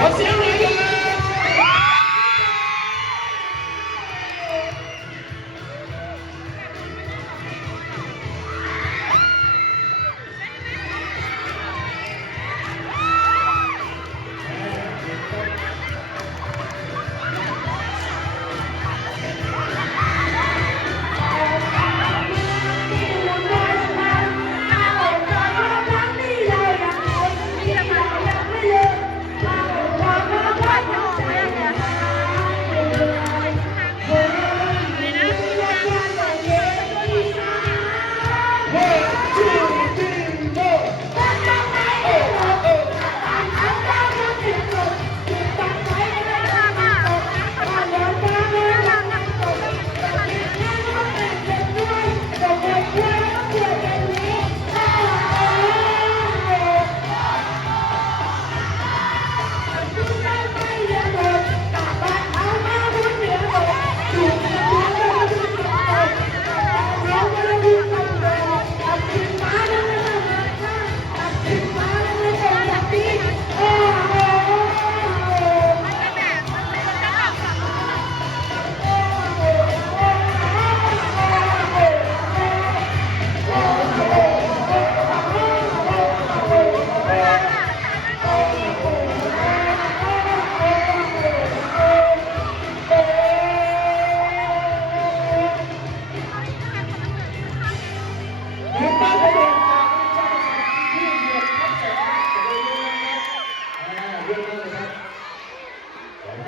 Você não Yeah.